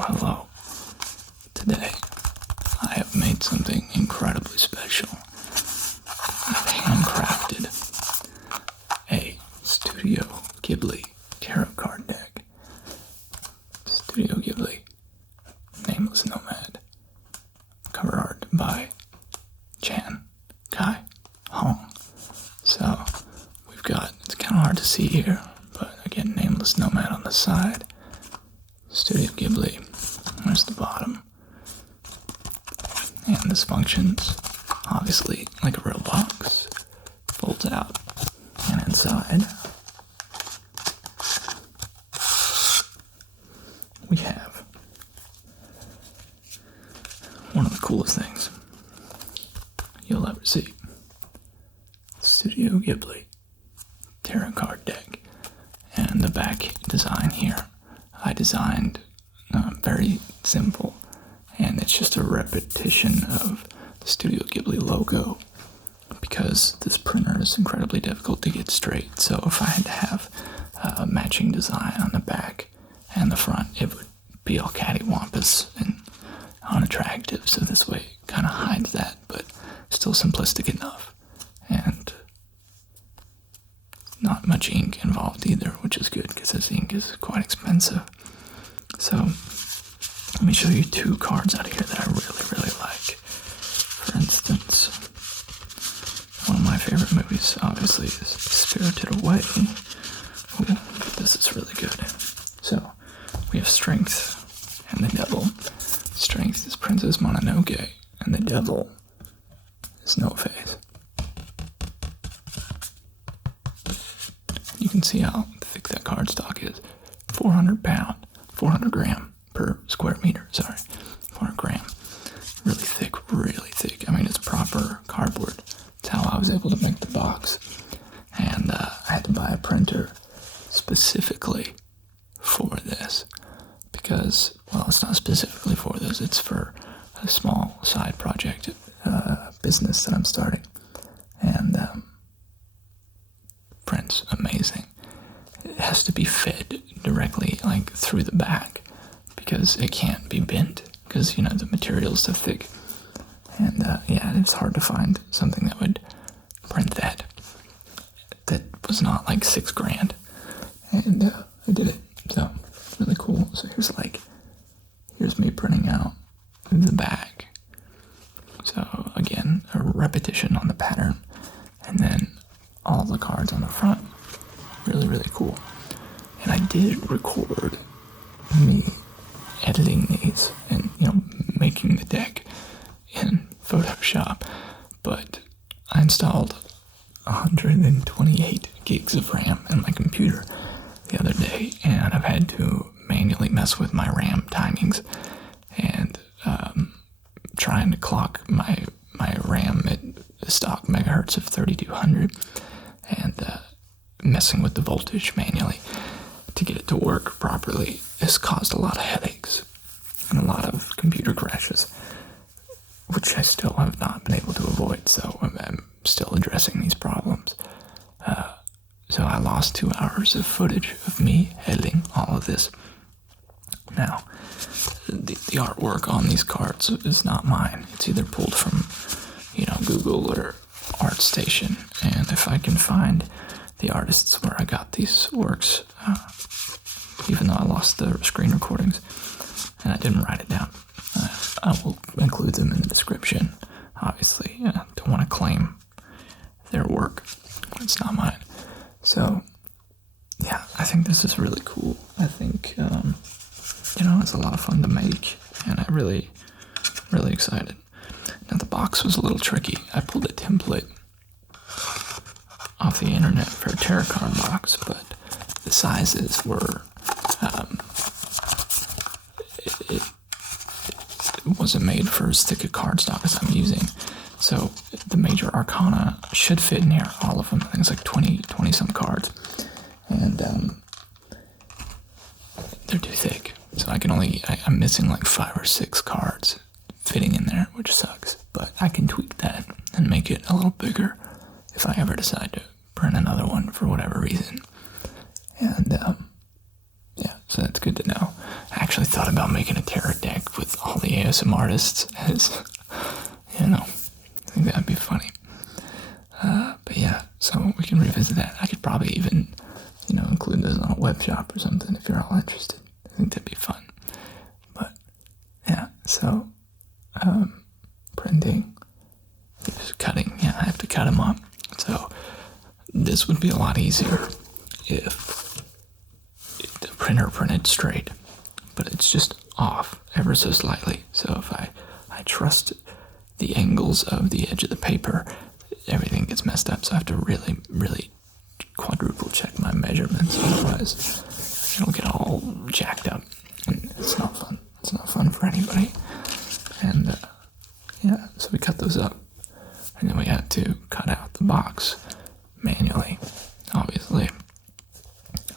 Hello. Today, I have made something incredibly special. I've handcrafted a Studio Ghibli tarot card deck. Studio Ghibli, Nameless Nomad. Cover art by Chan, Kai, Hong. So, we've got, it's kind of hard to see here, but again, Nameless Nomad on the side. Studio Ghibli, there's the bottom. And this functions, obviously, like a real box. Folds out, and inside, we have one of the coolest things you'll ever see. Studio Ghibli tarot card deck. And the back design here, I designed very simple, and it's just a repetition of the Studio Ghibli logo because this printer is incredibly difficult to get straight. So if I had to have a matching design on the back and the front, it would be all cattywampus and unattractive. So this way it kind of hides that, but still simplistic enough. And not much ink involved either, which is good because this ink is quite expensive. So let me show you two cards out of here that I really like. For instance, one of my favorite movies, obviously, is Spirited Away. Ooh, this is really good. So we have Strength and the Devil. Strength is Princess Mononoke, and the Devil is No Face. You can see how thick that cardstock is. 400 gram per square meter, 400 gram. Really thick. I mean, it's proper cardboard. That's how I was able to make the box. And I had to buy a printer specifically for this. Because, well, it's not specifically for this. It's for a small side project, business that I'm starting. And, prints amazing. It has to be fed directly like through the back because it can't be bent because the material's so thick. And it's hard to find something that would print that was not like $6,000. And I did it. So really cool. So here's me printing out the back. So again, a repetition on the pattern, and then all the cards on the front. Really cool. And I did record me editing these and, making the deck in Photoshop, but I installed 128 gigs of RAM in my computer the other day, and I've had to manually mess with my RAM timings and trying to clock my RAM at stock megahertz of 3200 and messing with the voltage manually to get it to work properly has caused a lot of headaches and a lot of computer crashes, which I still have not been able to avoid, so I'm still addressing these problems. So I lost 2 hours of footage of me editing all of this. Now, the artwork on these cards is not mine. It's either pulled from, Google or ArtStation, and if I can find the artists where I got these works, even though I lost the screen recordings and I didn't write it down, I will include them in the description. Obviously, don't want to claim their work. It's not mine. So, yeah, I think this is really cool. I think, it's a lot of fun to make, and I'm really excited. Now, the box was a little tricky. I pulled a template off the internet for a tarot card box, but the sizes were, it wasn't made for as thick a cardstock as I'm using. So the major Arcana should fit in here, all of them. I think it's like 20 some cards. And they're too thick. So I'm missing like 5 or 6 cards fitting in there, which sucks. But I can tweak that and make it a little bigger if I ever decide to print another one for whatever reason. And so that's good to know. actually thought about making a tarot deck with all the ASM artists as, I think that'd be funny. But yeah, so we can revisit that. I could probably even, include those on a web shop or something if you're all interested. I think that'd be fun. But yeah, so printing, just cutting. Yeah, I have to cut them up. So this would be a lot easier if the printer printed straight, but it's just off ever so slightly. So if I trust the angles of the edge of the paper, everything gets messed up. So I have to really, really quadruple check my measurements, otherwise it'll get all jacked up, and it's not fun. It's not fun for anybody. And so we cut those up, and then we had to cut out the box manually, obviously,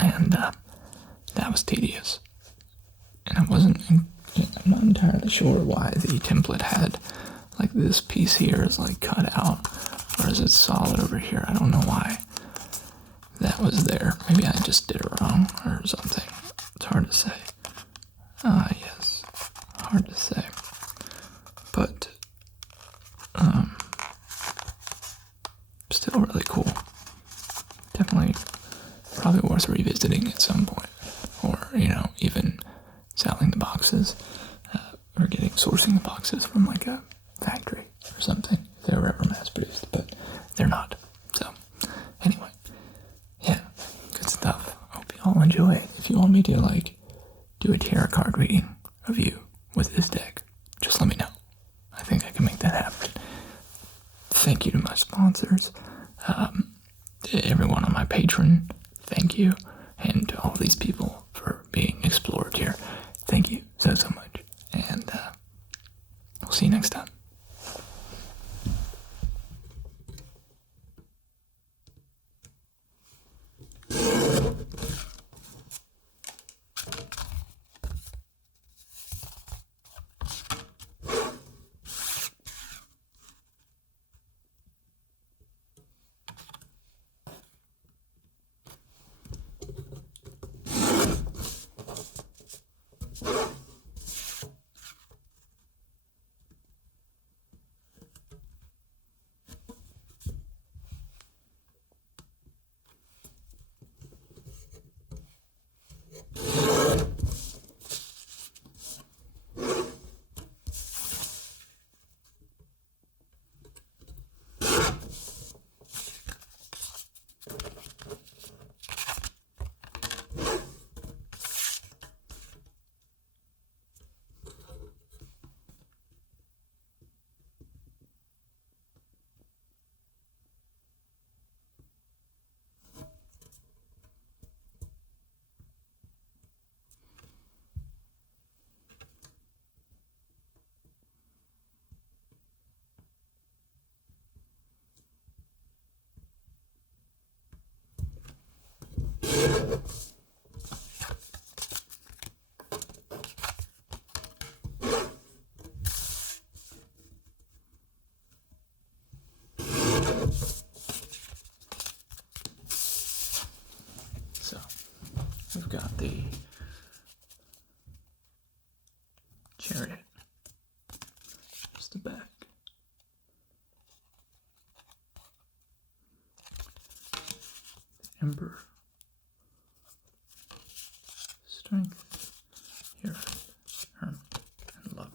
and that was tedious. And I'm not entirely sure why the template had like this piece here is like cut out, whereas it's solid over here. I don't know why that was there. Maybe I just did it wrong or something. It's hard to say. Yes, hard to say. But still really cool. Definitely probably worth revisiting at some point, or even selling the boxes, or sourcing the boxes from like a factory or something if they were ever mass produced, but they're not. So anyway, yeah, good stuff. Hope you all enjoy it. If you want me to do a tarot card reading of you with this deck, just let me know. I think I can make that happen. Thank you to my sponsors, to everyone on my Patreon, thank you, and to all these people for being explored here. Thank you so much, and we'll see you next time. So, we've got the Chariot, just the back. The Emperor, Strength, Hierophant, Hermit, and Lovers.